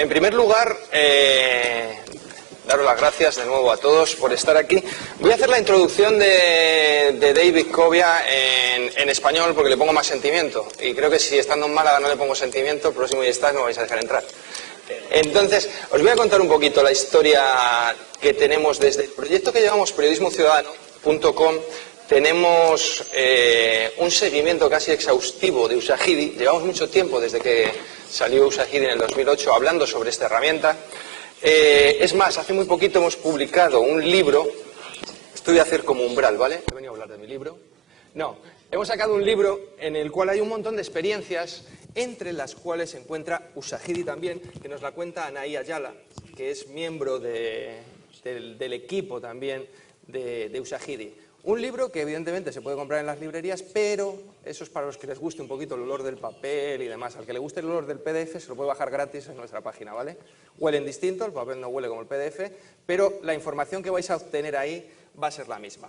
En primer lugar, daros las gracias de nuevo a todos por estar aquí. Voy a hacer la introducción de David Covia en español porque le pongo más sentimiento. Y creo que si estando en Málaga no le pongo sentimiento, el próximo día no me vais a dejar entrar. Entonces, os voy a contar un poquito la historia que tenemos desde el proyecto que llevamos, periodismociudadano.com. Tenemos un seguimiento casi exhaustivo de Usahidi. Llevamos mucho tiempo desde que salió Usahidi en el 2008 hablando sobre esta herramienta. Es más, hace muy poquito hemos publicado un libro. Esto voy a hacer como umbral, ¿vale? He venido a hablar de mi libro. No, hemos sacado un libro en el cual hay un montón de experiencias, entre las cuales se encuentra Usahidi también, que nos la cuenta Anaí Ayala, que es miembro del equipo también de Usahidi. Un libro que evidentemente se puede comprar en las librerías, pero eso es para los que les guste un poquito el olor del papel y demás. Al que le guste el olor del PDF se lo puede bajar gratis en nuestra página, ¿vale? Huelen distinto, el papel no huele como el PDF, pero la información que vais a obtener ahí va a ser la misma.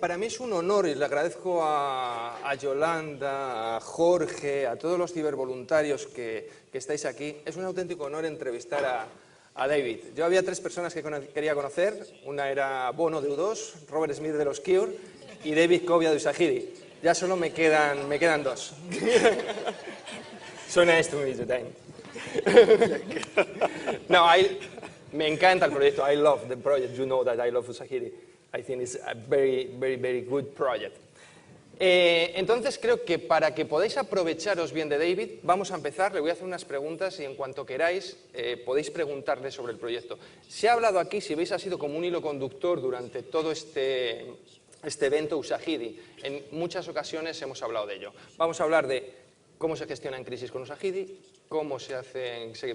Para mí es un honor y le agradezco a Yolanda, a Jorge, a todos los cibervoluntarios que estáis aquí. Es un auténtico honor entrevistar a David. Yo había tres personas que quería conocer. Una era Bono de U2, Robert Smith de los Cure y David Covia de Usahidi. Ya solo me quedan dos. So nice to meet you, Dan. No, me encanta el proyecto. I love the project. You know that I love Usahidi. I think it's a very, very, very good project. Entonces creo que para que podáis aprovecharos bien de David, vamos a empezar. Le voy a hacer unas preguntas y en cuanto queráis podéis preguntarle sobre el proyecto. Se ha hablado aquí, si veis, ha sido como un hilo conductor durante todo este evento Usahidi. En muchas ocasiones hemos hablado de ello. Vamos a hablar de cómo se gestiona en crisis con Usahidi, cómo se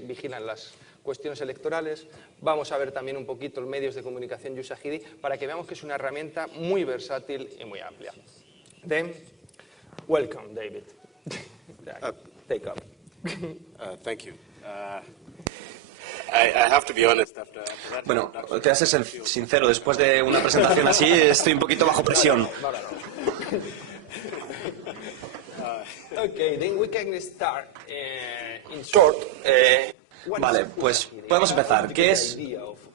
vigilan las cuestiones electorales. Vamos a ver también un poquito los medios de comunicación de Usahidi para que veamos que es una herramienta muy versátil y muy amplia. Then, welcome, David. Take up. Thank you. I have to be honest after that. Bueno, te voy a ser sincero, después de una presentación así estoy un poquito bajo presión. Okay, then we can start in short. Vale, pues podemos empezar. ¿Qué es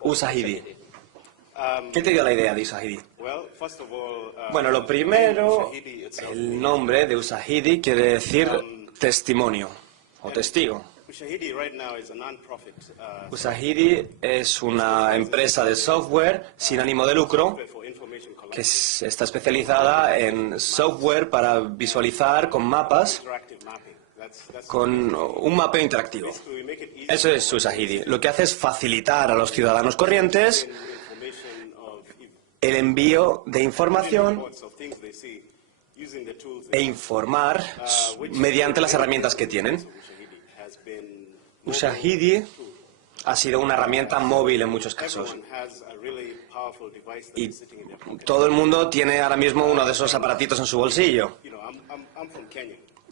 Usahidi? ¿Qué te dio la idea de Usahidi? Bueno, lo primero, el nombre de Usahidi quiere decir testimonio o testigo. Usahidi es una empresa de software sin ánimo de lucro que está especializada en software para visualizar con mapas, con un mapeo interactivo. Eso es Usahidi. Lo que hace es facilitar a los ciudadanos corrientes el envío de información e informar mediante las herramientas que tienen. Usahidi ha sido una herramienta móvil en muchos casos. Y todo el mundo tiene ahora mismo uno de esos aparatitos en su bolsillo.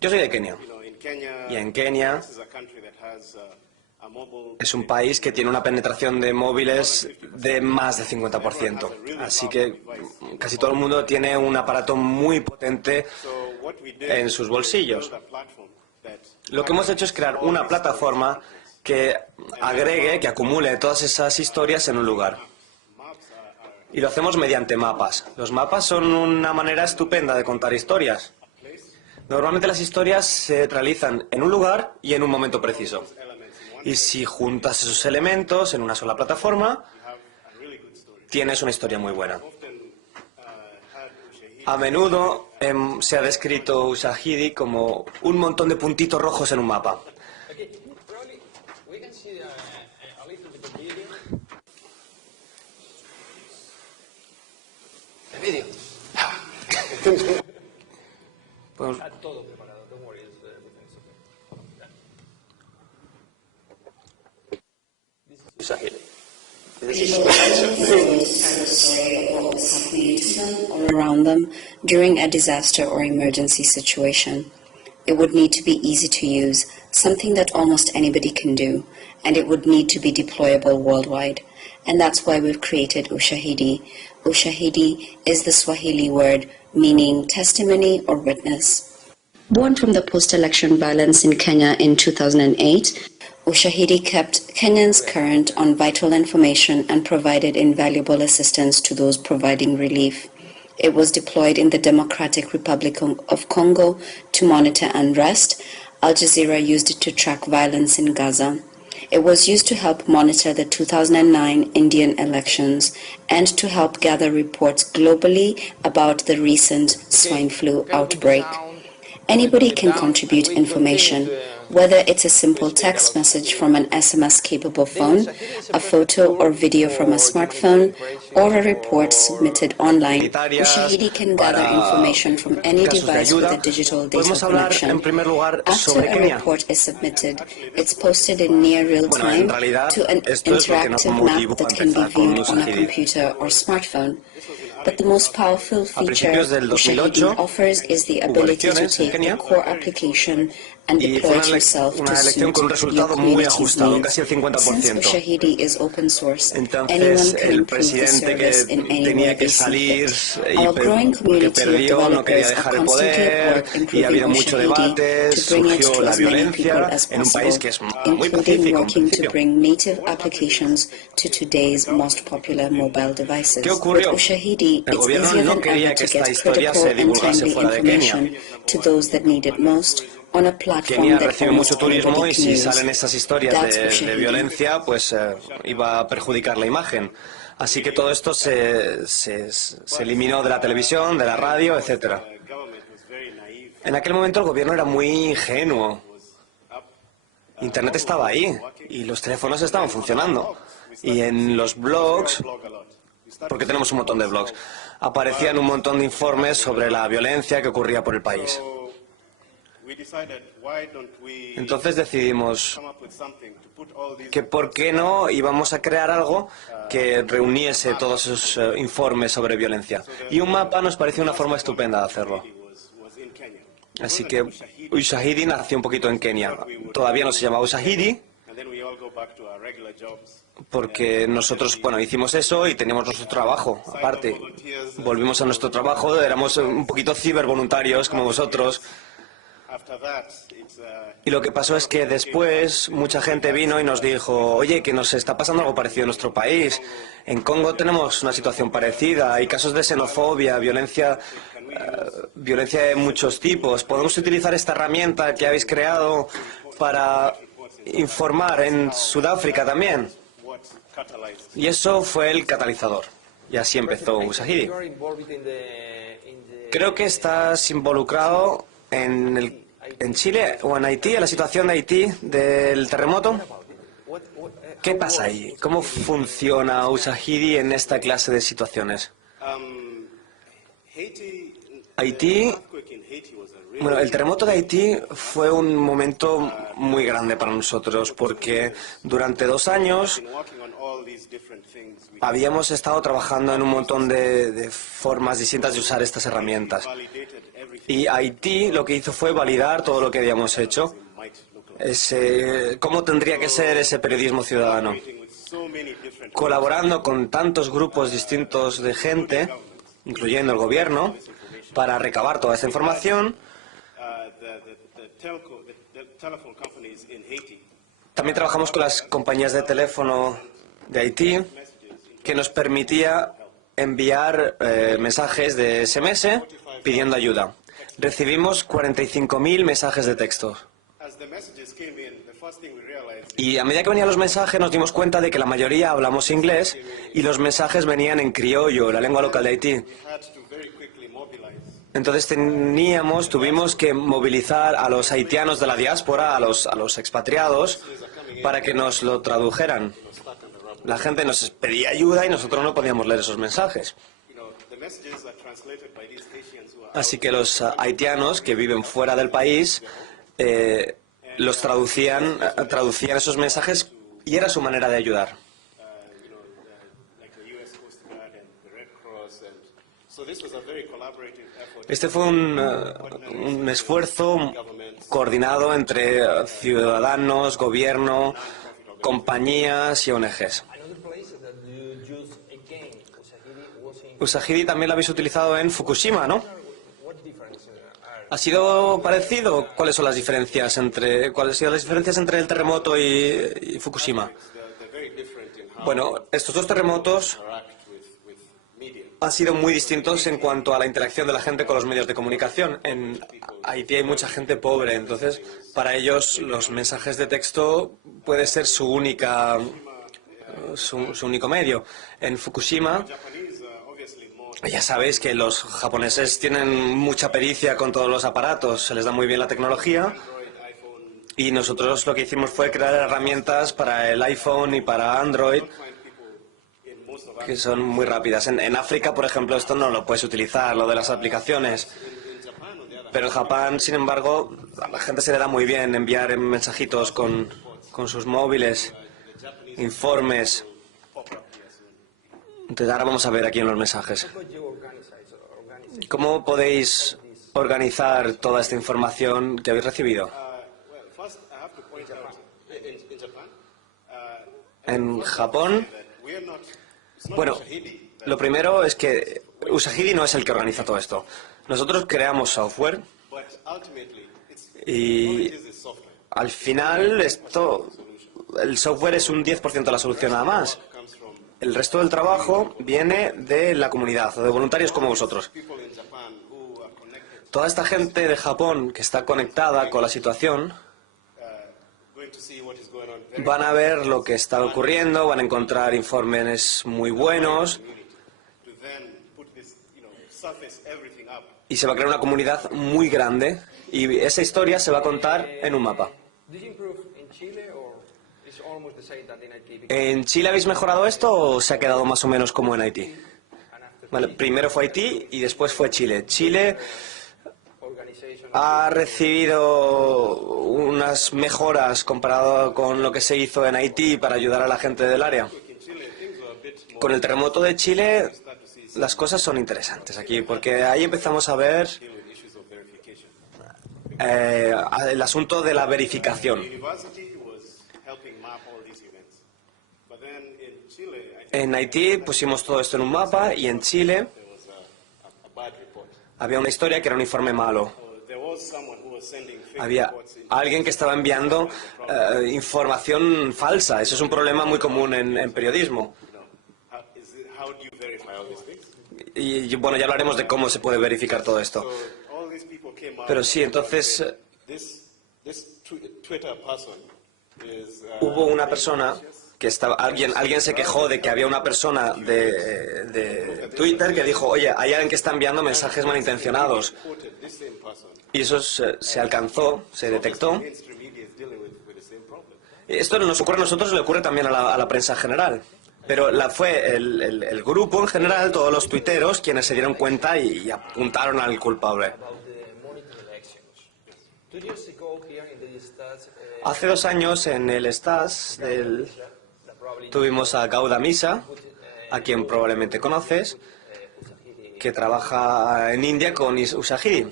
Yo soy de Kenia. Y en Kenia es un país que tiene una penetración de móviles de más de 50%. Así que casi todo el mundo tiene un aparato muy potente en sus bolsillos. Lo que hemos hecho es crear una plataforma que agregue, que acumule todas esas historias en un lugar. Y lo hacemos mediante mapas. Los mapas son una manera estupenda de contar historias. Normalmente las historias se realizan en un lugar y en un momento preciso. Y si juntas esos elementos en una sola plataforma, tienes una historia muy buena. A menudo se ha descrito Usahidi como un montón de puntitos rojos en un mapa. El vídeo. Está todo preparado, don't worry. Usahidi. People always have a story of what was happening to them or around them during a disaster or emergency situation. It would need to be easy to use, something that almost anybody can do, and it would need to be deployable worldwide. And that's why we've created Usahidi. Usahidi is the Swahili word meaning testimony or witness. Born from the post-election violence in Kenya in 2008, Ushahidi kept Kenyans current on vital information and provided invaluable assistance to those providing relief. It was deployed in the Democratic Republic of Congo to monitor unrest. Al Jazeera used it to track violence in Gaza. It was used to help monitor the 2009 Indian elections and to help gather reports globally about the recent swine flu outbreak. Anybody can contribute information, whether it's a simple text message from an SMS-capable phone, a photo or video from a smartphone, or a report submitted online. Ushahidi can gather information from any device with a digital data connection. After a report is submitted, it's posted in near real time to an interactive map that can be viewed on a computer or smartphone. But the most powerful feature Ushahidi offers is the ability to take the core application and deploy it yourself to suit your community's needs. Since Ushahidi is open source, anyone can improve the service in any way they see fit. Our growing community of developers are constantly at work improving Ushahidi to bring it to as many people as possible, including working to bring native applications to today's most popular mobile devices. With Ushahidi, it's easier than ever to get critical and timely information to those that need it most on a platform Kenia that recibe almost mucho turismo anybody y can si use. salen esas historias That's de Ushahidi. violencia, pues iba a perjudicar la imagen. Así que todo esto se eliminó de la televisión, de la radio, etcétera. En aquel momento el gobierno era muy ingenuo. Internet estaba ahí y los teléfonos estaban funcionando. Y en los blogs, porque tenemos un montón de blogs, aparecían un montón de informes sobre la violencia que ocurría por el país. Entonces decidimos que por qué no íbamos a crear algo que reuniese todos esos informes sobre violencia. Y un mapa nos pareció una forma estupenda de hacerlo. Así que Ushahidi nació un poquito en Kenia. Todavía no se llamaba Ushahidi, porque nosotros, bueno, hicimos eso y teníamos nuestro trabajo, aparte. Volvimos a nuestro trabajo, éramos un poquito cibervoluntarios como vosotros. Y lo que pasó es que después mucha gente vino y nos dijo, oye, que nos está pasando algo parecido en nuestro país. En Congo tenemos una situación parecida, hay casos de xenofobia, violencia de muchos tipos. ¿Podemos utilizar esta herramienta que habéis creado para informar en Sudáfrica también? Y eso fue el catalizador. Y así empezó Ushahidi. Creo que estás involucrado en Chile o en Haití, en la situación de Haití del terremoto. ¿Qué pasa ahí? ¿Cómo funciona Ushahidi en esta clase de situaciones? Haití, bueno, el terremoto de Haití fue un momento muy grande para nosotros porque durante 2 años habíamos estado trabajando en un montón de formas distintas de usar estas herramientas. Y Haití lo que hizo fue validar todo lo que habíamos hecho, cómo tendría que ser ese periodismo ciudadano. Colaborando con tantos grupos distintos de gente, incluyendo el gobierno, para recabar toda esta información. También trabajamos con las compañías de teléfono de Haití, que nos permitía enviar mensajes de SMS pidiendo ayuda. Recibimos 45.000 mensajes de texto. Y a medida que venían los mensajes nos dimos cuenta de que la mayoría hablamos inglés y los mensajes venían en criollo, la lengua local de Haití. Entonces tuvimos que movilizar a los haitianos de la diáspora, a los expatriados, para que nos lo tradujeran. La gente nos pedía ayuda y nosotros no podíamos leer esos mensajes. Así que los haitianos que viven fuera del país los traducían esos mensajes y era su manera de ayudar. Este fue un esfuerzo coordinado entre ciudadanos, gobierno, compañías y ONGs. Ushahidi también lo habéis utilizado en Fukushima, ¿no? ¿Ha sido parecido? ¿Cuáles son las diferencias cuáles han sido las diferencias entre el terremoto y Fukushima? Bueno, estos dos terremotos han sido muy distintos en cuanto a la interacción de la gente con los medios de comunicación. En Haití hay mucha gente pobre, entonces para ellos los mensajes de texto puede ser su único medio. En Fukushima, ya sabéis que los japoneses tienen mucha pericia con todos los aparatos, se les da muy bien la tecnología. Y nosotros lo que hicimos fue crear herramientas para el iPhone y para Android que son muy rápidas. En África, por ejemplo, esto no lo puedes utilizar, lo de las aplicaciones. Pero en Japón, sin embargo, a la gente se le da muy bien enviar mensajitos con sus móviles, informes. Entonces ahora vamos a ver aquí en los mensajes. ¿Cómo podéis organizar toda esta información que habéis recibido? En Japón, bueno, lo primero es que Usahidi no es el que organiza todo esto. Nosotros creamos software y al final el software es un 10% de la solución nada más. El resto del trabajo viene de la comunidad o de voluntarios como vosotros. Toda esta gente de Japón que está conectada con la situación van a ver lo que está ocurriendo, van a encontrar informes muy buenos y se va a crear una comunidad muy grande y esa historia se va a contar en un mapa. ¿En Chile habéis mejorado esto o se ha quedado más o menos como en Haití? Vale, primero fue Haití y después fue Chile. Chile ha recibido unas mejoras comparado con lo que se hizo en Haití para ayudar a la gente del área. Con el terremoto de Chile las cosas son interesantes aquí, porque ahí empezamos a ver el asunto de la verificación. En Haití pusimos todo esto en un mapa y en Chile había una historia que era un informe malo. Había alguien que estaba enviando información falsa. Eso es un problema muy común en periodismo. Y bueno, ya hablaremos de cómo se puede verificar todo esto. Pero sí, entonces hubo una persona que estaba, alguien se quejó de que había una persona de Twitter que dijo, oye, hay alguien que está enviando mensajes malintencionados. Y eso se alcanzó, se detectó. Esto nos ocurre a nosotros, le ocurre también a la prensa en general. Pero fue el grupo en general, todos los tuiteros, quienes se dieron cuenta y apuntaron al culpable. Hace 2 años en el STAS tuvimos a Gauda Misa, a quien probablemente conoces, que trabaja en India con Usahidi.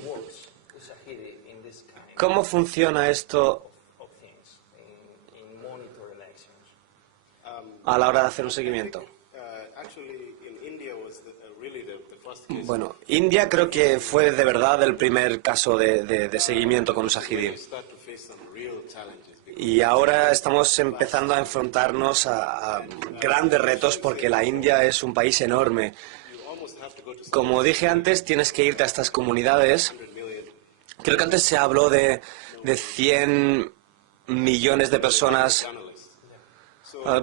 ¿Cómo funciona esto a la hora de hacer un seguimiento? Bueno, India creo que fue de verdad el primer caso de seguimiento con Usahidi. Y ahora estamos empezando a enfrentarnos a grandes retos porque la India es un país enorme. Como dije antes, tienes que irte a estas comunidades. Creo que antes se habló de 100 millones de personas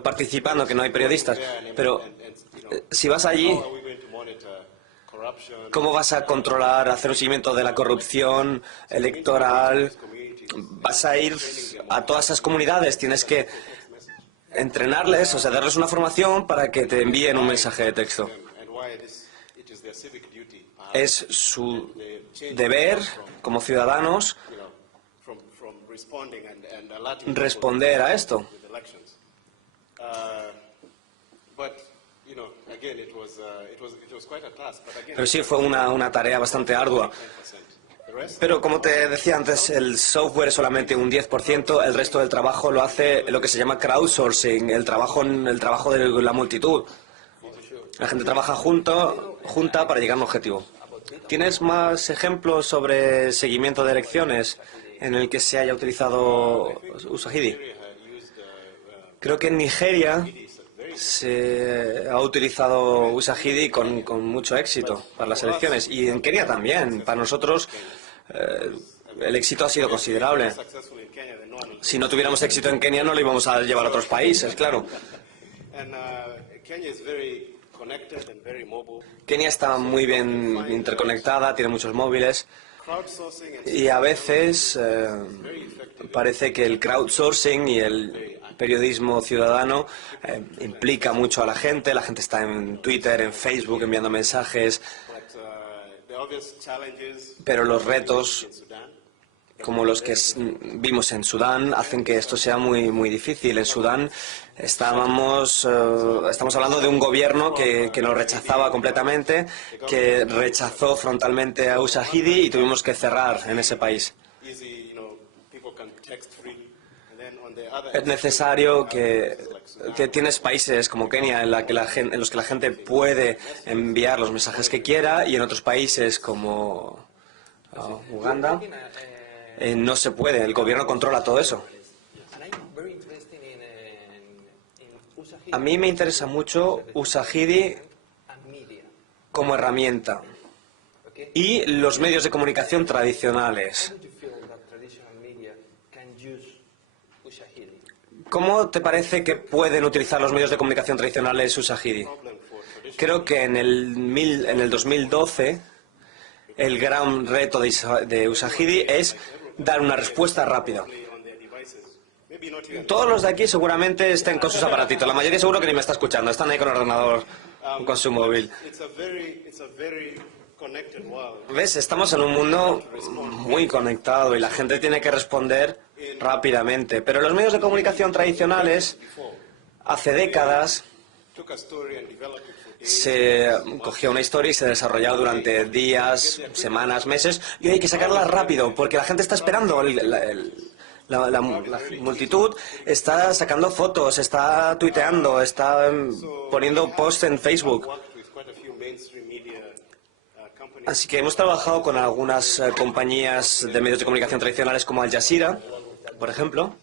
participando, que no hay periodistas. Pero si vas allí, ¿cómo vas a controlar, hacer un seguimiento de la corrupción electoral? Vas a ir a todas esas comunidades, tienes que entrenarles, o sea, darles una formación para que te envíen un mensaje de texto. Es su deber, como ciudadanos, responder a esto. Pero sí, fue una tarea bastante ardua. Pero como te decía antes, el software es solamente un 10%, el resto del trabajo lo hace lo que se llama crowdsourcing, el trabajo de la multitud. La gente trabaja junta para llegar a un objetivo. ¿Tienes más ejemplos sobre seguimiento de elecciones en el que se haya utilizado Usahidi? Creo que en Nigeria se ha utilizado Usahidi con mucho éxito para las elecciones y en Kenia también. Para nosotros el éxito ha sido considerable. Si no tuviéramos éxito en Kenia no lo íbamos a llevar a otros países, claro. Kenia está muy bien interconectada, tiene muchos móviles y a veces parece que el crowdsourcing y el periodismo ciudadano implica mucho a la gente está en Twitter, en Facebook enviando mensajes, pero los retos como los que vimos en Sudán hacen que esto sea muy difícil. En Sudán estamos hablando de un gobierno que nos rechazaba completamente, que rechazó frontalmente a Usahidi y tuvimos que cerrar en ese país. Es necesario que tienes países como Kenia en los que la gente puede enviar los mensajes que quiera y en otros países como Uganda no se puede. El gobierno controla todo eso. A mí me interesa mucho Usahidi como herramienta y los medios de comunicación tradicionales. ¿Cómo te parece que pueden utilizar los medios de comunicación tradicionales Usahidi? Creo que en el 2012 el gran reto de Usahidi es dar una respuesta rápida. Todos los de aquí seguramente estén con sus aparatitos. La mayoría seguro que ni me está escuchando. Están ahí con el ordenador, con su móvil. ¿Ves? Estamos en un mundo muy conectado y la gente tiene que responder rápidamente. Pero los medios de comunicación tradicionales, hace décadas, se cogía una historia y se desarrollaba durante días, semanas, meses, y hay que sacarla rápido, porque la gente está esperando. La multitud está sacando fotos, está tuiteando, está poniendo posts en Facebook. Así que hemos trabajado con algunas compañías de medios de comunicación tradicionales como Al Jazeera, por ejemplo.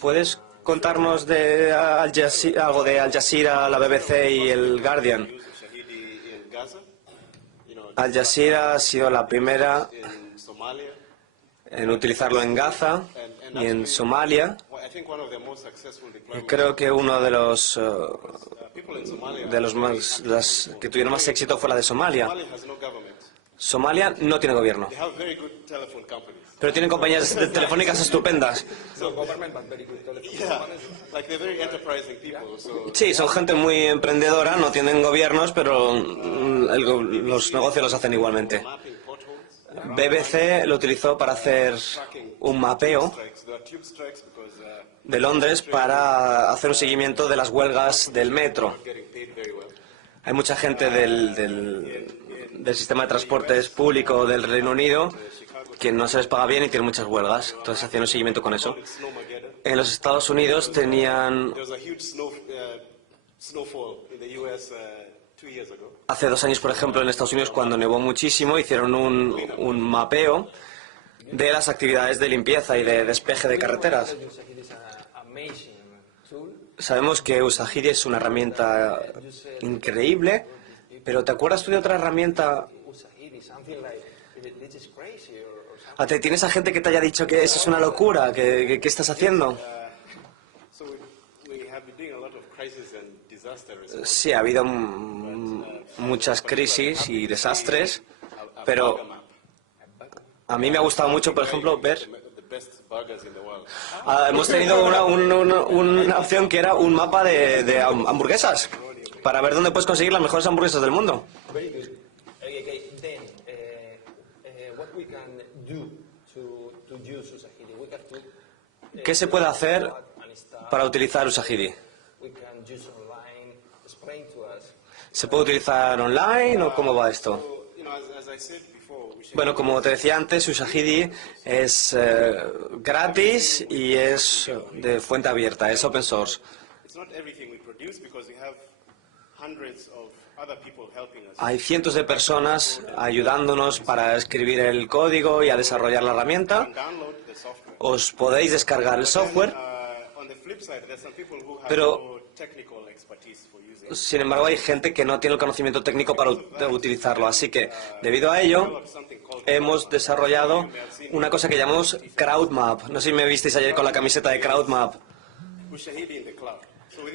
¿Puedes contarnos de algo de Al Jazeera, la BBC y el Guardian? Al Jazeera ha sido la primera en utilizarlo en Gaza y en Somalia. Creo que uno de los que tuvieron más éxito fue la de Somalia. Somalia no tiene gobierno, pero tienen compañías telefónicas estupendas. Sí, son gente muy emprendedora, no tienen gobiernos, pero los negocios los hacen igualmente. BBC lo utilizó para hacer un mapeo de Londres para hacer un seguimiento de las huelgas del metro. Hay mucha gente del sistema de transportes público del Reino Unido que no se les paga bien y tienen muchas huelgas. Entonces hacían un seguimiento con eso. En los Estados Unidos tenían... Hace 2 años, por ejemplo, en Estados Unidos, cuando nevó muchísimo, hicieron un mapeo de las actividades de limpieza y de despeje de carreteras. Sabemos que Usahidi es una herramienta increíble, pero ¿te acuerdas tú de otra herramienta? ¿Tienes a gente que te haya dicho que eso es una locura? ¿Qué estás haciendo? Sí, ha habido muchas crisis y desastres, pero a mí me ha gustado mucho, por ejemplo, ver... hemos tenido una opción que era un mapa de hamburguesas, para ver dónde puedes conseguir las mejores hamburguesas del mundo. ¿Qué se puede hacer para utilizar Usahidi? ¿Se puede utilizar online o cómo va esto? Bueno, como te decía antes, Usahidi es gratis y es de fuente abierta, es open source. Hay cientos de personas ayudándonos para escribir el código y a desarrollar la herramienta. Os podéis descargar el software, pero sin embargo hay gente que no tiene el conocimiento técnico para utilizarlo. Así que, debido a ello, hemos desarrollado una cosa que llamamos CrowdMap. No sé si me visteis ayer con la camiseta de CrowdMap.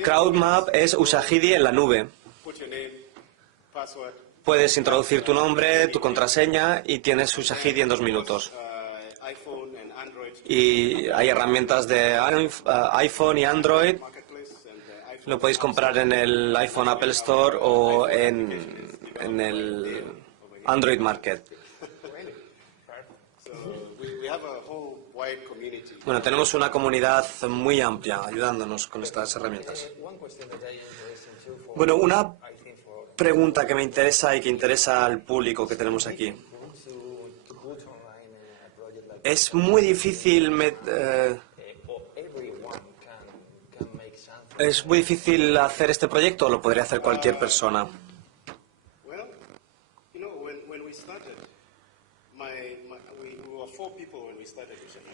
CrowdMap es Ushahidi en la nube. Puedes introducir tu nombre, tu contraseña y tienes Ushahidi en 2 minutos. Y hay herramientas de iPhone y Android. Lo podéis comprar en el iPhone Apple Store o en el Android Market. Bueno, tenemos una comunidad muy amplia ayudándonos con estas herramientas. Bueno, una pregunta que me interesa y que interesa al público que tenemos aquí. Es muy difícil hacer este proyecto, o lo podría hacer cualquier persona.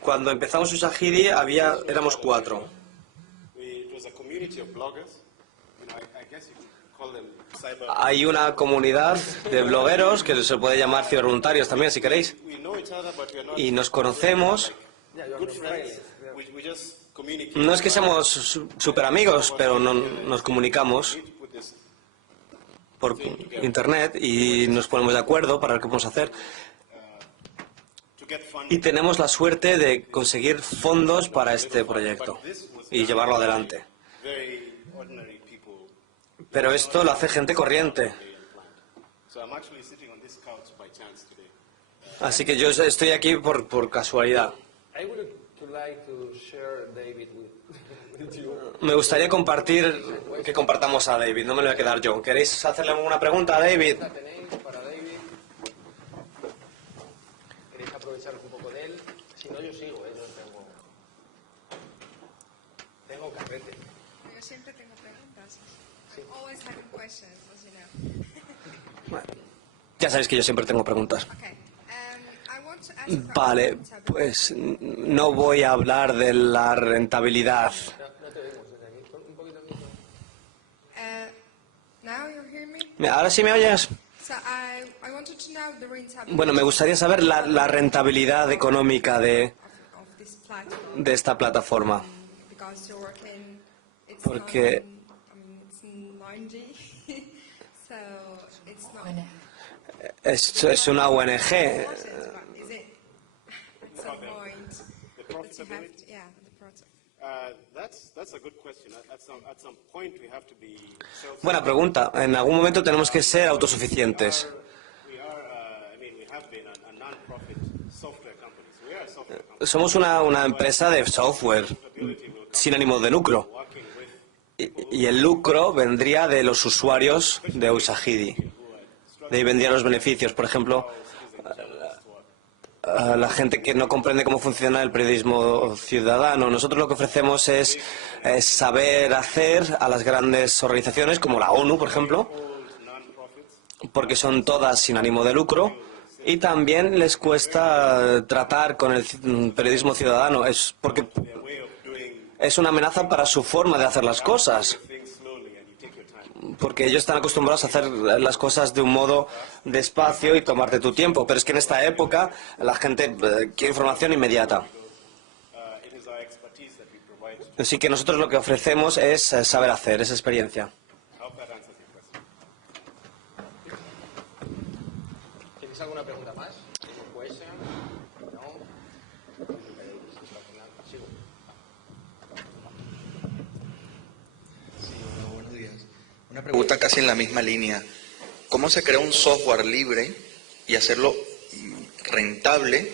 Cuando empezamos Ushahidi éramos 4. Hay una comunidad de blogueros que se puede llamar cibervoluntarios también, si queréis. Y nos conocemos. No es que seamos súper amigos, pero nos comunicamos por internet y nos ponemos de acuerdo para lo que vamos a hacer. Y tenemos la suerte de conseguir fondos para este proyecto y llevarlo adelante. Pero esto lo hace gente corriente. Así que yo estoy aquí por casualidad. Me gustaría que compartamos a David, no me lo voy a quedar yo. ¿Queréis hacerle alguna pregunta a David? ¿Queréis aprovecharos un poco de él? Si no, yo sigo, no tengo carrete. Yo siempre tengo preguntas. Sí. Always having questions, as you know. Bueno, ya sabéis que yo siempre tengo preguntas. Okay. I want to ask about Vale, rentability. pues no voy a hablar de la rentabilidad. No te oímos desde aquí. Un poquito más. Now you hear me? ¿Ahora sí me oyes? So I wanted to know the rentability Bueno, me gustaría saber la rentabilidad económica de of this platform. esta plataforma. Because you're working, it's Porque- it's 9G, so it's not. Es una ONG. Is it? At some point that you have to, yeah, the project. That's a good question. At some point we have to be Buena pregunta. En algún momento tenemos que ser autosuficientes. we have been a non-profit software company. So we are a software company Somos una empresa de software sin ánimo de lucro. working with Y el lucro vendría de los usuarios de Ushahidi. De ahí vendrían los beneficios. Por ejemplo, a la gente que no comprende cómo funciona el periodismo ciudadano. Nosotros lo que ofrecemos es saber hacer a las grandes organizaciones como la ONU, por ejemplo, porque son todas sin ánimo de lucro, y también les cuesta tratar con el periodismo ciudadano. Es porque es una amenaza para su forma de hacer las cosas. things slowly and you take your time. Porque ellos están acostumbrados a hacer las cosas de un modo despacio y tomarte tu tiempo. Pero es que en esta época la gente quiere información inmediata. It is our expertise that we provide. Así que nosotros lo que ofrecemos es saber hacer, esa experiencia. I hope that answers your question. ¿Tienes alguna pregunta más? ¿Question? No. Sigo. Sí, hola, buenos días. Una pregunta casi en la misma línea. ¿Cómo se crea un software libre y hacerlo rentable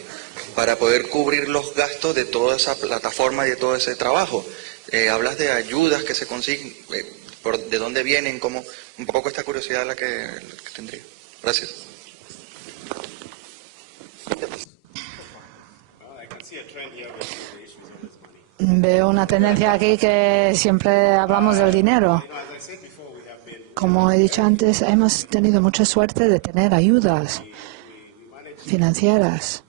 para poder cubrir los gastos de toda esa plataforma y de todo ese trabajo? Hablas de ayudas que se consiguen, ¿de dónde vienen? ¿Cómo? Un poco esta curiosidad la que tendría. Gracias. I can see a trend here where the issue is always money. Veo una tendencia aquí que siempre hablamos del dinero. As I said before, we have been Como he dicho antes, hemos tenido mucha suerte de tener ayudas financieras.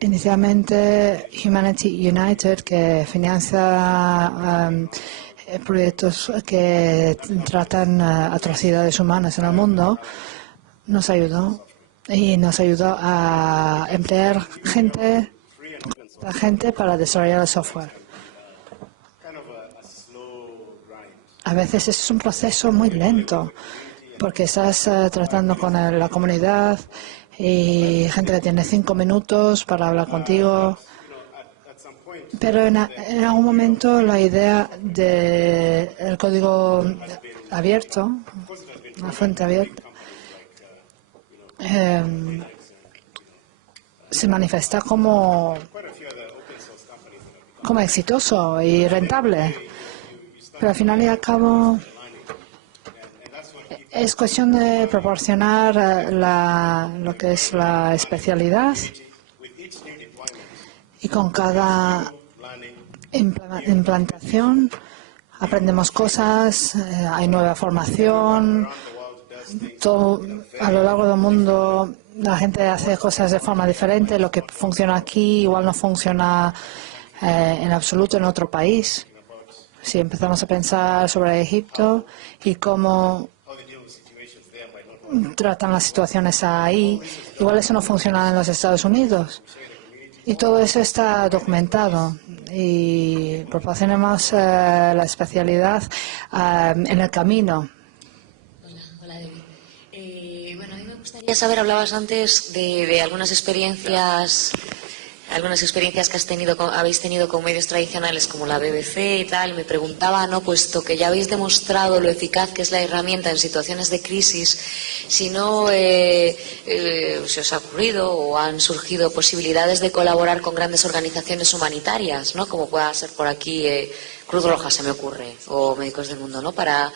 Inicialmente, Humanity United, que financia proyectos que tratan atrocidades humanas en el mundo, nos ayudó a emplear gente para desarrollar el software. A veces es un proceso muy lento, porque estás tratando con la comunidad y gente que tiene 5 minutos para hablar contigo. Pero en algún momento la idea del código abierto, la fuente abierta, se manifiesta como exitoso y rentable. Pero al final y al cabo es cuestión de proporcionar lo que es la especialidad, y con cada implantación aprendemos cosas, hay nueva formación, todo a lo largo del mundo la gente hace cosas de forma diferente, lo que funciona aquí igual no funciona en absoluto en otro país. Si empezamos a pensar sobre Egipto y cómo tratan las situaciones ahí, igual eso no funciona en los Estados Unidos. Y todo eso está documentado y proporcionamos la especialidad en el camino. Hola David. Bueno, a mí me gustaría saber, hablabas antes de algunas experiencias que habéis tenido con medios tradicionales como la BBC y tal. Me preguntaba, ¿no?, puesto que ya habéis demostrado lo eficaz que es la herramienta en situaciones de crisis, si no se os ha ocurrido o han surgido posibilidades de colaborar con grandes organizaciones humanitarias, ¿no?, como pueda ser por aquí Cruz Roja, se me ocurre, o Médicos del Mundo, ¿no?, para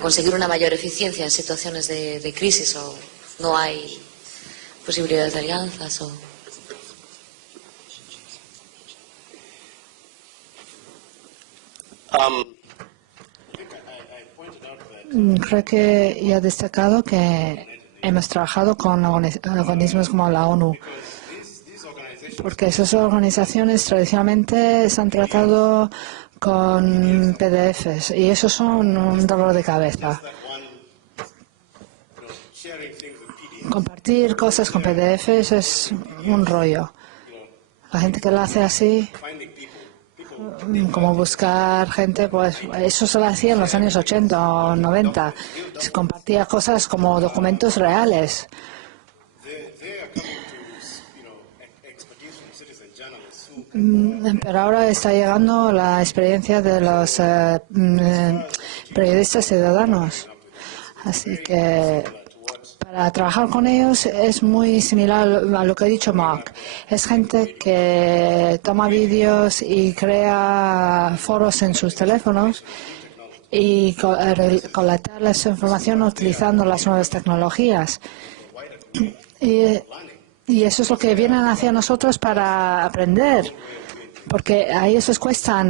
conseguir una mayor eficiencia en situaciones de crisis, o no hay posibilidades de alianzas o... Creo que ya he destacado que hemos trabajado con organismos como la ONU, porque esas organizaciones tradicionalmente se han tratado con PDFs y esos son un dolor de cabeza. Compartir cosas con PDFs es un rollo. La gente que lo hace así, como buscar gente, pues eso se lo hacía en los años 80 o 90. Se compartía cosas como documentos reales. Pero ahora está llegando la experiencia de los periodistas ciudadanos. Así que para trabajar con ellos es muy similar a lo que ha dicho Mark. Es gente que toma vídeos y crea foros en sus teléfonos y colectar esa información utilizando las nuevas tecnologías. Y eso es lo que vienen hacia nosotros para aprender, porque a ellos les cuesta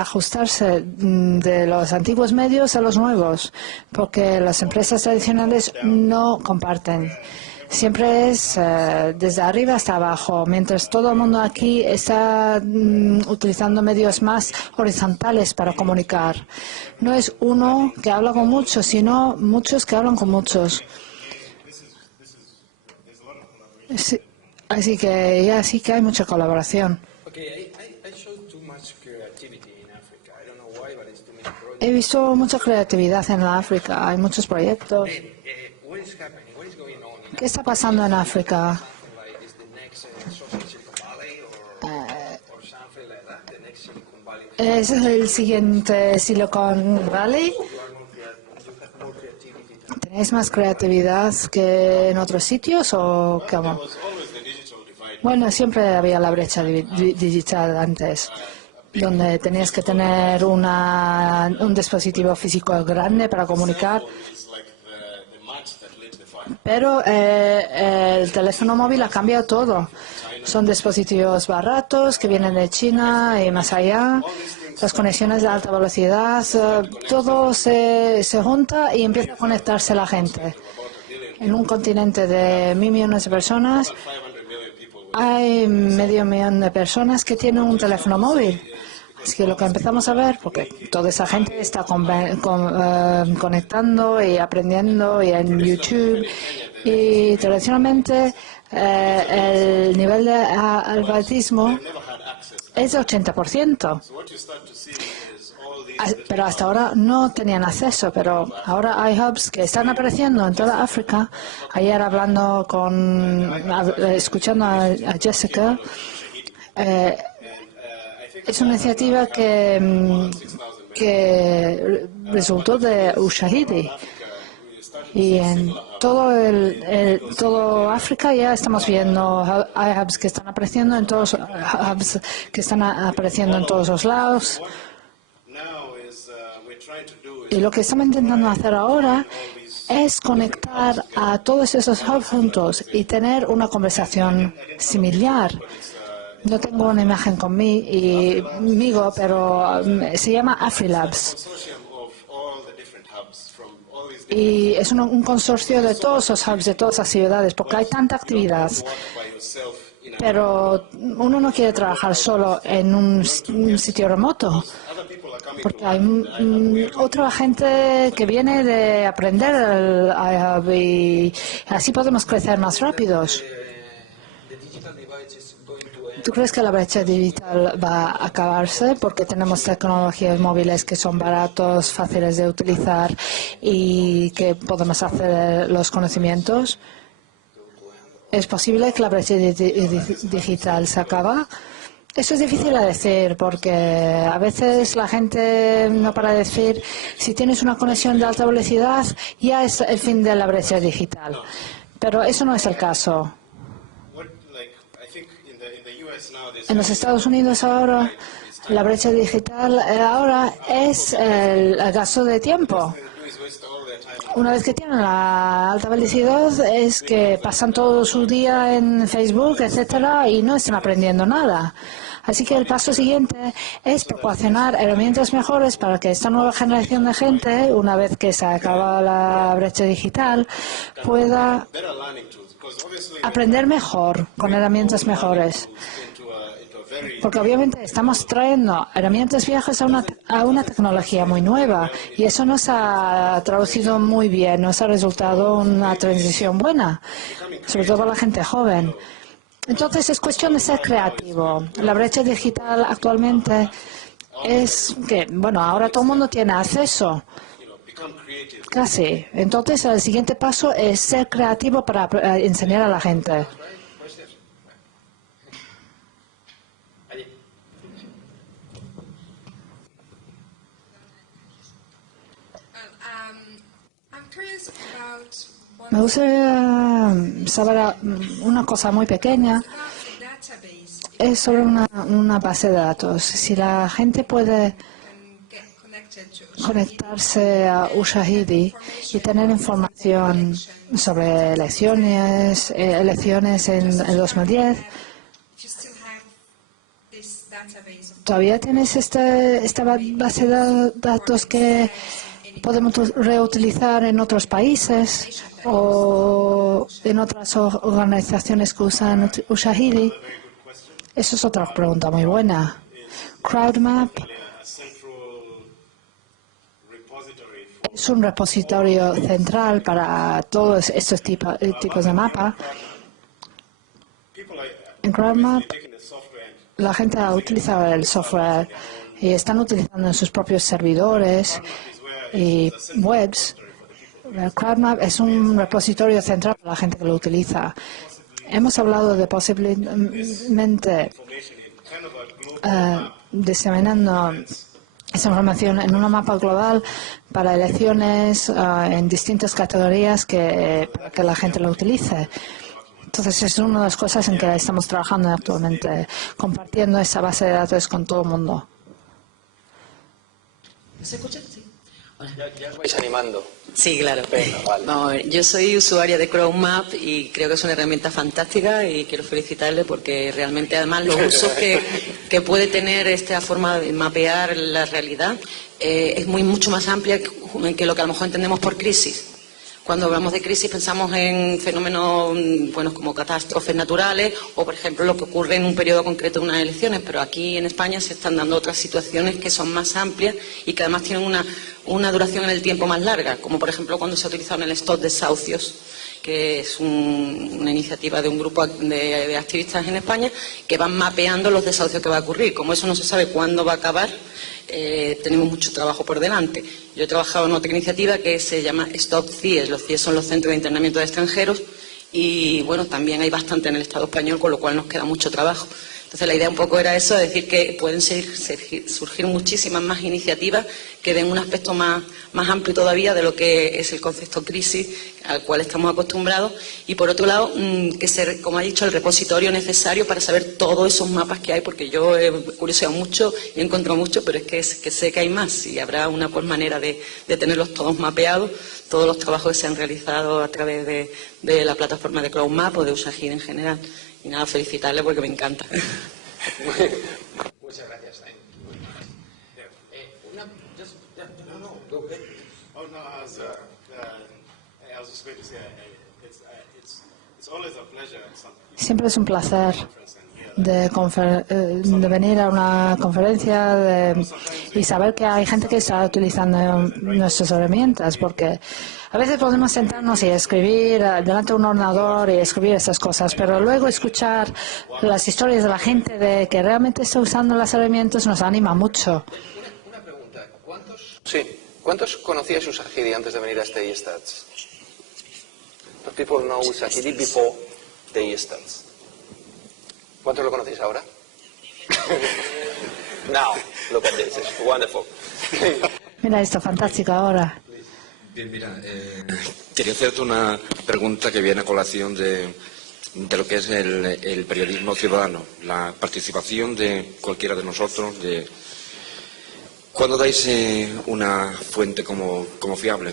ajustarse de los antiguos medios a los nuevos, porque las empresas tradicionales no comparten. Siempre es desde arriba hasta abajo, mientras todo el mundo aquí está utilizando medios más horizontales para comunicar. No es uno que habla con muchos, sino muchos que hablan con muchos. Sí, así que ya sí que hay mucha colaboración. He visto mucha creatividad en África, hay muchos proyectos. ¿Qué está pasando en África? ¿Es el siguiente Silicon Valley? ¿Tenéis más creatividad que en otros sitios o cómo? Bueno, siempre había la brecha digital antes, donde tenías que tener un dispositivo físico grande para comunicar. Pero el teléfono móvil ha cambiado todo. Son dispositivos baratos que vienen de China y más allá. Las conexiones de alta velocidad, todo se junta y empieza a conectarse la gente. En un continente de 1.000 millones de personas, hay 500 millones de personas que tienen un teléfono móvil. Así que lo que empezamos a ver, porque toda esa gente está conectando y aprendiendo y en YouTube, y tradicionalmente el nivel de alfabetismo es de 80%. Pero hasta ahora no tenían acceso, pero ahora hay hubs que están apareciendo en toda África. Ayer escuchando a Jessica, es una iniciativa que resultó de Ushahidi. Y en todo África ya estamos viendo hay hubs que están apareciendo en todos los lados. Y lo que estamos intentando hacer ahora es conectar a todos esos hubs juntos y tener una conversación similar. No tengo una imagen conmigo, pero se llama AfriLabs. Y es un consorcio de todos los hubs, de todas las ciudades, porque hay tanta actividad. Pero uno no quiere trabajar solo en un sitio remoto, porque hay otra gente que viene de aprender el iHub y así podemos crecer más rápidos. ¿Tú crees que la brecha digital va a acabarse porque tenemos tecnologías móviles que son baratos, fáciles de utilizar y que podemos hacer los conocimientos? ¿Es posible que la brecha digital se acabe? Eso es difícil de decir porque a veces la gente no para de decir si tienes una conexión de alta velocidad ya es el fin de la brecha digital. Pero eso no es el caso. En los Estados Unidos ahora la brecha digital ahora es el gasto de tiempo. Una vez que tienen la alta velocidad es que pasan todo su día en Facebook, etcétera, y no están aprendiendo nada. Así que el paso siguiente es proporcionar herramientas mejores para que esta nueva generación de gente, una vez que se acaba la brecha digital, pueda aprender mejor con herramientas mejores. Porque obviamente estamos trayendo herramientas viejas a una tecnología muy nueva y eso nos ha traducido muy bien, nos ha resultado una transición buena, sobre todo para la gente joven. Entonces es cuestión de ser creativo. La brecha digital actualmente es que, bueno, ahora todo el mundo tiene acceso. Casi. Entonces el siguiente paso es ser creativo para enseñar a la gente. Me gustaría saber una cosa muy pequeña. Es sobre una base de datos. Si la gente puede conectarse a Ushahidi y tener información sobre elecciones en el 2010, ¿todavía tienes esta base de datos que podemos reutilizar en otros países o en otras organizaciones que usan Ushahidi? Eso es otra pregunta muy buena. CrowdMap es un repositorio central para todos estos tipos de mapa. En CrowdMap la gente ha utilizado el software y están utilizando en sus propios servidores y webs. CrowdMap es un repositorio central para la gente que lo utiliza. Hemos hablado de posiblemente diseminando esa información en una mapa global para elecciones en distintas categorías para que la gente lo utilice. Entonces, es una de las cosas en que estamos trabajando actualmente, compartiendo esa base de datos con todo el mundo. ¿Se escucha? Sí. Ya os vais animando. Sí, claro. Venga, vale. Vamos a ver, yo soy usuaria de Chrome Map y creo que es una herramienta fantástica y quiero felicitarle porque realmente además los usos que puede tener esta forma de mapear la realidad es mucho más amplia que lo que a lo mejor entendemos por crisis. Cuando hablamos de crisis pensamos en fenómenos como catástrofes naturales o, por ejemplo, lo que ocurre en un periodo concreto de unas elecciones, pero aquí en España se están dando otras situaciones que son más amplias y que además tienen una duración en el tiempo más larga, como por ejemplo cuando se ha utilizado en el stop desahucios, que es una iniciativa de un grupo de activistas en España que van mapeando los desahucios que va a ocurrir. Como eso no se sabe cuándo va a acabar, tenemos mucho trabajo por delante. Yo he trabajado en otra iniciativa que se llama Stop CIES. Los CIES son los centros de internamiento de extranjeros y bueno, también hay bastante en el Estado español, con lo cual nos queda mucho trabajo. Entonces la idea un poco era eso, decir que pueden surgir muchísimas más iniciativas que den un aspecto más amplio todavía de lo que es el concepto crisis al cual estamos acostumbrados y por otro lado que ser, como ha dicho, el repositorio necesario para saber todos esos mapas que hay, porque yo he curioseado mucho y he encontrado mucho, pero es que sé que hay más y habrá una manera de tenerlos todos mapeados, todos los trabajos que se han realizado a través de la plataforma de Chrome Map o de Usagir en general. Y nada, felicitarle porque me encanta. Muchas gracias. Siempre es un placer de venir a una conferencia y saber que hay gente que está utilizando nuestras herramientas, porque a veces podemos sentarnos y escribir delante de un ordenador y escribir esas cosas, pero luego escuchar las historias de la gente de que realmente está usando las herramientas nos anima mucho. Una pregunta. ¿Cuántos conocíais Usagiri antes de venir a este eStats? Los people know Usagiri before the eStats. ¿Cuántos lo conocéis ahora? Now, look at this, it's wonderful. Mira esto, fantástico ahora. Bien, mira, quería hacerte una pregunta que viene a colación de lo que es el periodismo ciudadano, la participación de cualquiera de nosotros. ¿Cuándo dais una fuente como fiable?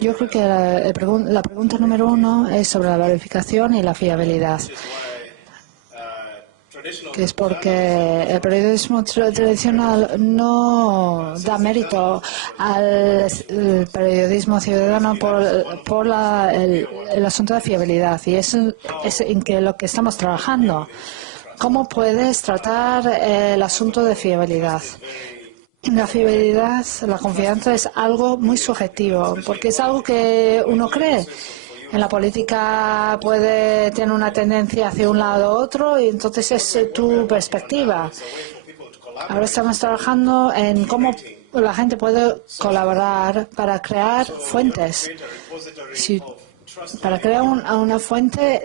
Yo creo que la pregunta número uno es sobre la verificación y la fiabilidad, que es porque el periodismo tradicional no da mérito al periodismo ciudadano por el asunto de fiabilidad, y eso es en lo que estamos trabajando. ¿Cómo puedes tratar el asunto de fiabilidad? La fiabilidad, la confianza es algo muy subjetivo, porque es algo que uno cree. En la política puede tener una tendencia hacia un lado u otro y entonces es tu perspectiva. Ahora estamos trabajando en cómo la gente puede colaborar para crear fuentes. Para crear una fuente,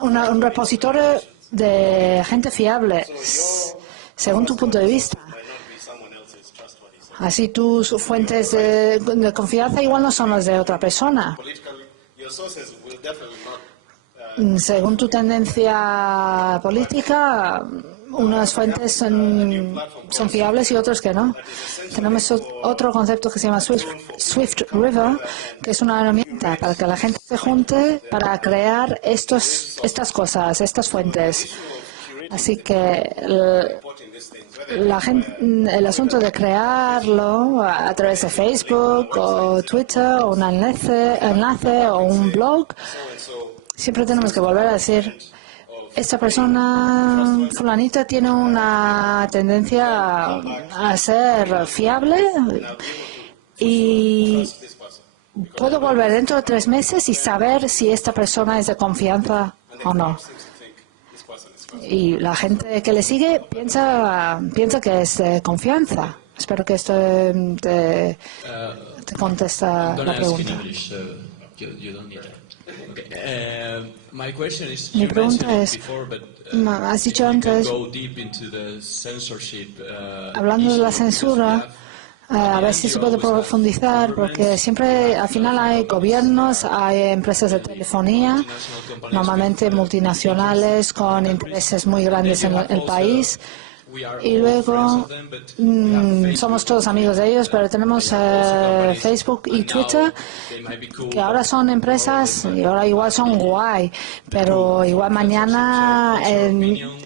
un repositorio de gente fiable, según tu punto de vista. Así tus fuentes de confianza igual no son las de otra persona. Según tu tendencia política, unas fuentes son fiables y otras que no. Tenemos otro concepto que se llama Swift River, que es una herramienta para que la gente se junte para crear estas cosas, estas fuentes. Así que el asunto de crearlo a través de Facebook o Twitter o un enlace o un blog, siempre tenemos que volver a decir, esta persona fulanita tiene una tendencia a ser fiable y puedo volver dentro de 3 meses y saber si esta persona es de confianza o no. Y la gente que le sigue piensa que es de confianza. Espero que esto te contesta la pregunta. Mi pregunta es, has dicho antes, hablando de la censura, A ver si se puede profundizar, porque siempre al final hay gobiernos, hay empresas de telefonía, normalmente multinacionales con intereses muy grandes en el país. Y luego somos todos amigos de ellos, pero tenemos Facebook y Twitter, que ahora son empresas y ahora igual son guay, pero igual mañana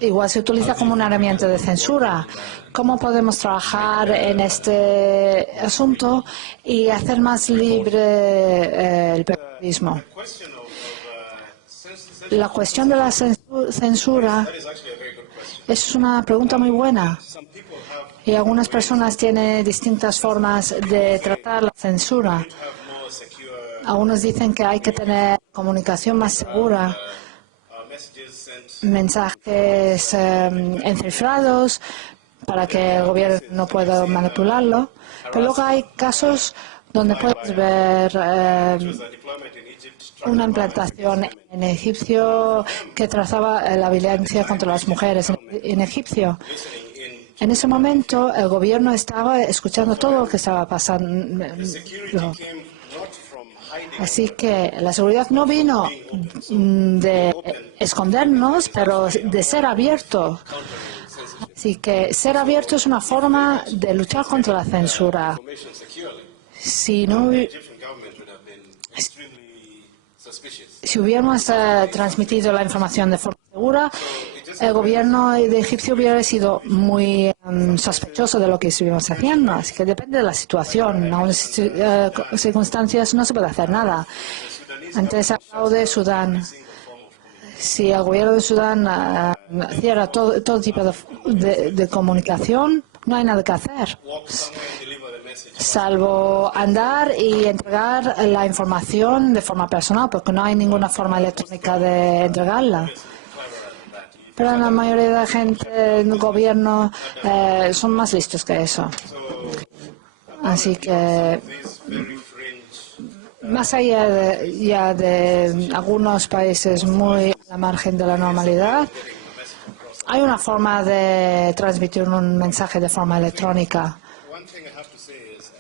igual se utiliza como una herramienta de censura. ¿Cómo podemos trabajar en este asunto y hacer más libre el periodismo? La cuestión de la censura es una pregunta muy buena y algunas personas tienen distintas formas de tratar la censura. Algunos dicen que hay que tener comunicación más segura, mensajes encifrados para que el gobierno no pueda manipularlo, pero luego hay casos donde puedes ver una implantación en egipcio que trazaba la violencia contra las mujeres en egipcio. En ese momento el gobierno estaba escuchando todo lo que estaba pasando. Así que la seguridad no vino de escondernos, pero de ser abierto. Así que ser abierto es una forma de luchar contra la censura. Si hubiéramos transmitido la información de forma segura, el gobierno de Egipcio hubiera sido muy sospechoso de lo que estuvimos haciendo. Así que depende de la situación. En algunas circunstancias no se puede hacer nada. Antes he hablado de Sudán. Si el gobierno de Sudán cierra todo tipo de comunicación, no hay nada que hacer, salvo andar y entregar la información de forma personal, porque no hay ninguna forma electrónica de entregarla. Pero la mayoría de la gente del gobierno son más listos que eso. Así que, más allá de algunos países muy a la margen de la normalidad, hay una forma de transmitir un mensaje de forma electrónica.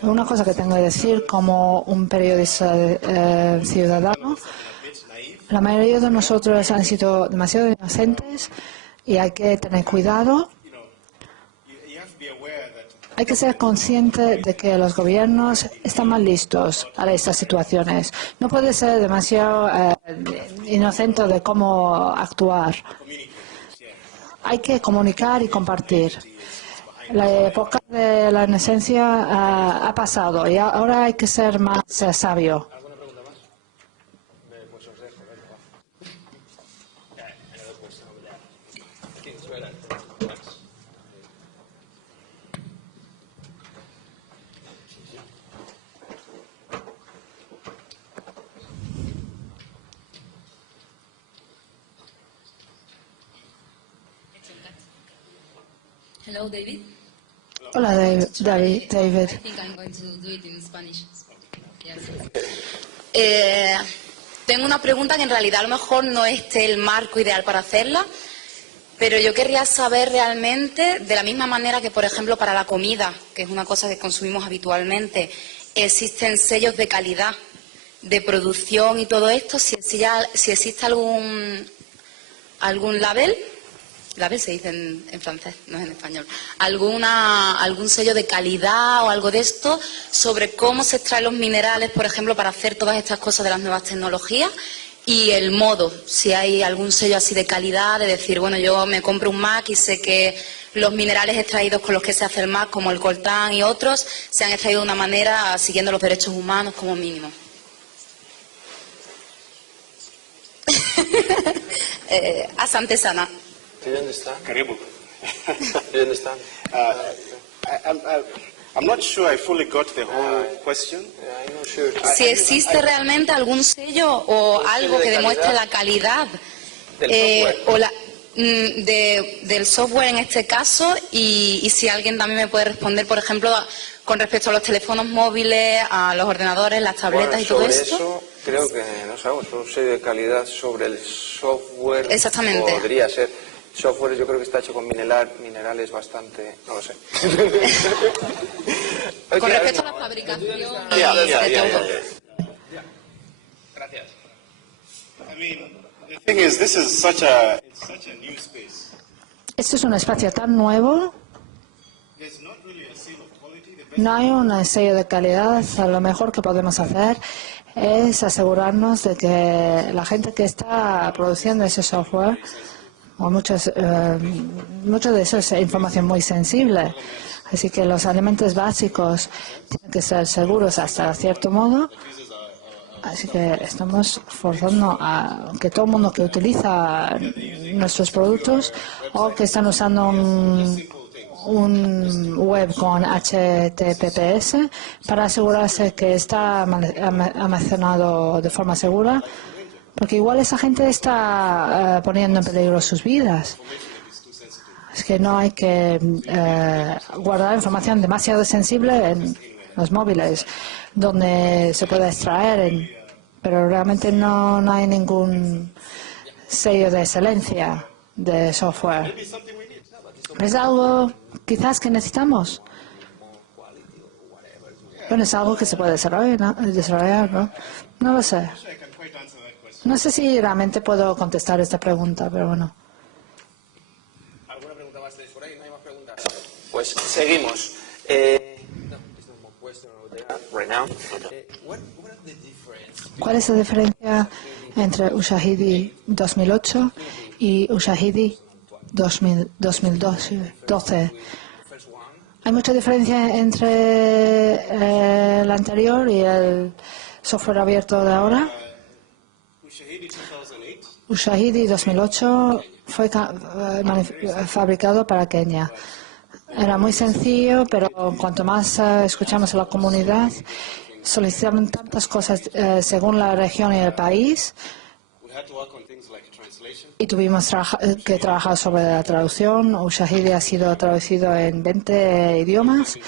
Una cosa que tengo que decir como un periodista ciudadano, la mayoría de nosotros han sido demasiado inocentes y hay que tener cuidado. Hay que ser consciente de que los gobiernos están más listos a estas situaciones. No puede ser demasiado inocente de cómo actuar. Hay que comunicar y compartir. La época de la inocencia ha pasado y ahora hay que ser más sabio. Hello, David. Hola, David. I think I'm going to do it in Spanish. Tengo una pregunta que en realidad a lo mejor no es el marco ideal para hacerla, pero yo querría saber realmente, de la misma manera que, por ejemplo, para la comida, que es una cosa que consumimos habitualmente, existen sellos de calidad, de producción y todo esto, si existe algún label. Label se dice en francés, no es en español. Algún sello de calidad o algo de esto sobre cómo se extraen los minerales, por ejemplo, para hacer todas estas cosas de las nuevas tecnologías y el modo, si hay algún sello así de calidad, de decir, bueno, yo me compro un Mac y sé que los minerales extraídos con los que se hace el Mac, como el coltán y otros, se han extraído de una manera siguiendo los derechos humanos como mínimo. Asante sana. Do you understand? Karibu. Do you understand? I'm not sure I fully got the whole question. I'm not sure. Si existe realmente algún sello o algo que demuestre la calidad del software en este caso y si alguien también me puede responder, por ejemplo, con respecto a los teléfonos móviles, a los ordenadores, las tabletas y todo esto. Eso creo que no sabemos, un sello de calidad sobre el software. Exactamente. Podría ser. software yo creo que está hecho con minerales bastante... no lo sé. Con respecto a la fabricación... Gracias. I mean, the thing is, this is such a new space. Este es un espacio tan nuevo. There's not really a seal of quality. No hay un sello de calidad. Lo mejor que podemos hacer es asegurarnos de que la gente que está produciendo ese software, o mucho de eso es información muy sensible, así que los elementos básicos tienen que ser seguros hasta cierto modo. Así que estamos forzando a que todo el mundo que utiliza nuestros productos o que están usando un web con HTTPS para asegurarse que está almacenado de forma segura, porque igual esa gente está poniendo en peligro sus vidas. Es que no hay que guardar información demasiado sensible en los móviles, donde se puede extraer, pero realmente no hay ningún sello de excelencia de software. ¿Es algo quizás que necesitamos? Bueno, es algo que se puede desarrollar, ¿no? No lo sé. No sé si realmente puedo contestar esta pregunta, pero bueno. ¿Alguna pregunta más tenéis por ahí? ¿No hay más preguntas? Pues seguimos. ¿Cuál es la diferencia entre Ushahidi 2008 y Ushahidi 2012? ¿Hay mucha diferencia entre el anterior y el software abierto de ahora? Ushahidi 2008 fue fabricado para Kenia. Era muy sencillo, pero cuanto más escuchamos a la comunidad, solicitaban tantas cosas según la región y el país, y tuvimos que trabajar sobre la traducción. Ushahidi ha sido traducido en 20 idiomas,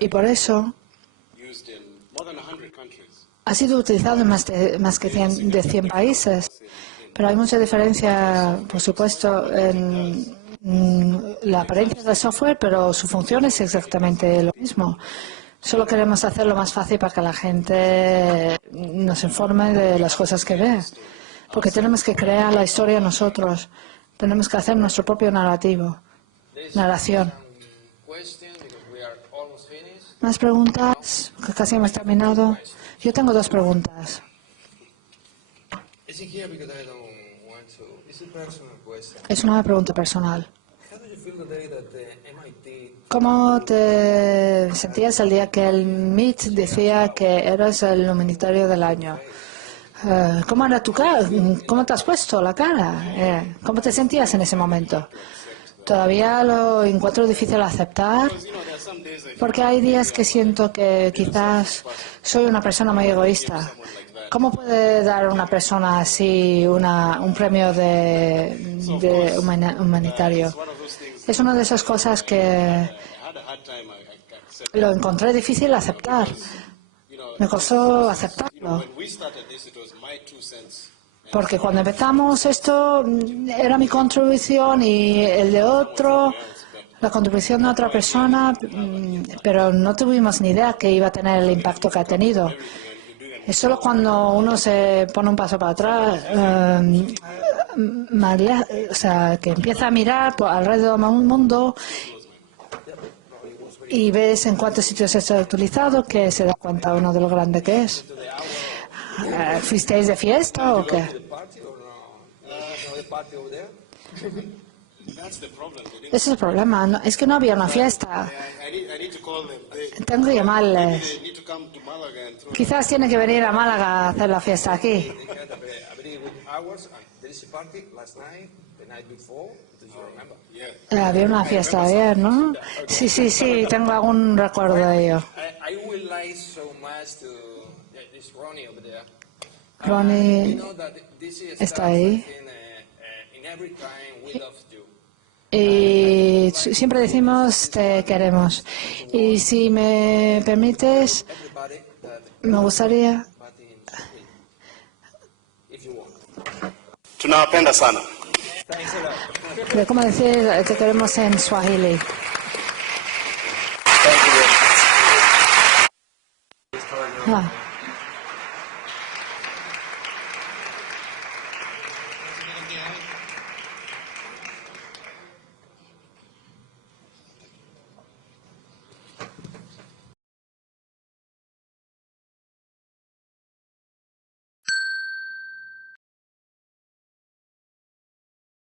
y por eso ha sido utilizado en más que 100 países. Pero hay mucha diferencia, por supuesto, en la apariencia del software, pero su función es exactamente lo mismo. Solo queremos hacerlo más fácil para que la gente nos informe de las cosas que ve. Porque tenemos que crear la historia nosotros. Tenemos que hacer nuestro propio narración. ¿Más preguntas? Que casi hemos terminado. Yo tengo 2 preguntas. Es una pregunta personal. ¿Cómo te sentías el día que el MIT decía que eras el luminitario del año? ¿Cómo era tu cara? ¿Cómo te has puesto la cara? ¿Cómo te sentías en ese momento? Todavía lo encuentro difícil aceptar, porque hay días que siento que quizás soy una persona muy egoísta. ¿Cómo puede dar una persona así un premio de humanitario? Es una de esas cosas que lo encontré difícil aceptar. Me costó aceptarlo. Porque cuando empezamos esto era mi contribución y el de otro, la contribución de otra persona, pero no tuvimos ni idea que iba a tener el impacto que ha tenido. Es solo cuando uno se pone un paso para atrás, o sea, que empieza a mirar alrededor del mundo y ves en cuántos sitios se ha utilizado, que se da cuenta uno de lo grande que es. ¿Fuisteis de fiesta o qué? Ese es el problema. No, es que no había una fiesta. Tengo que llamarles. Quizás tiene que venir a Málaga a hacer la fiesta aquí. Había una fiesta ayer, ¿no? Sí, tengo algún recuerdo de ello. Ronnie está ahí. Y siempre decimos te queremos. Y si me permites, me gustaría... Tunawapenda sana. de cómo decir te queremos en Swahili. Ah.